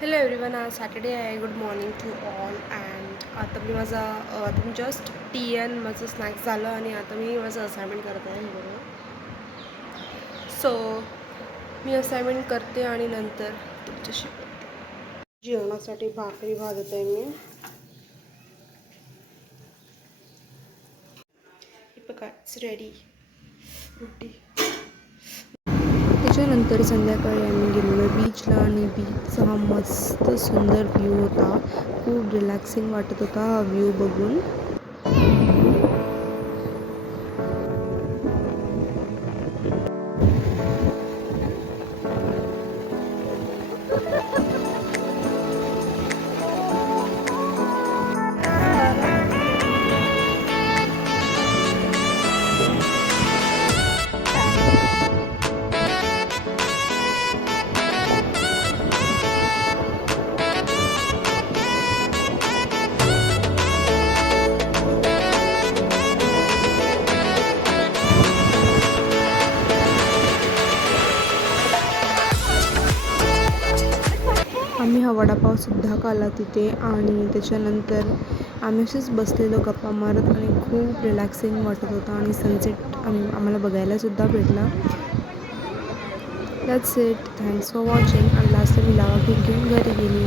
Hello everyone, आज Saturday आहे. Good morning to all. And आता मी जस्ट टी एन माझं स्नॅक्स झालं आणि आता मी माझं असाइनमेंट करत आहे. हे बरोबर. सो मी असाइनमेंट करते आणि नंतर तुमच्याशी जेवणासाठी भाकरी भाजत आहे मी. हे बघा, इट्स रेडी रोटी. त्याच्यानंतर संध्याकाळी आम्ही गेलेलो बीचला आणि बीचचा हा मस्त सुंदर व्ह्यू होता. खूप रिलॅक्सिंग वाटत होता हा व्ह्यू बघून. आम्ही हा वडापावसुद्धा खाल्ला तिथे आणि त्याच्यानंतर आम्ही असेच बसलेलो गप्पा मारत आणि खूप रिलॅक्सिंग वाटत होतं आणि सनसेट आम्हाला बघायलासुद्धा भेटला. That's it. Thanks for watching. आणि लास्टला मी लावा केक घेऊन घरी गेली.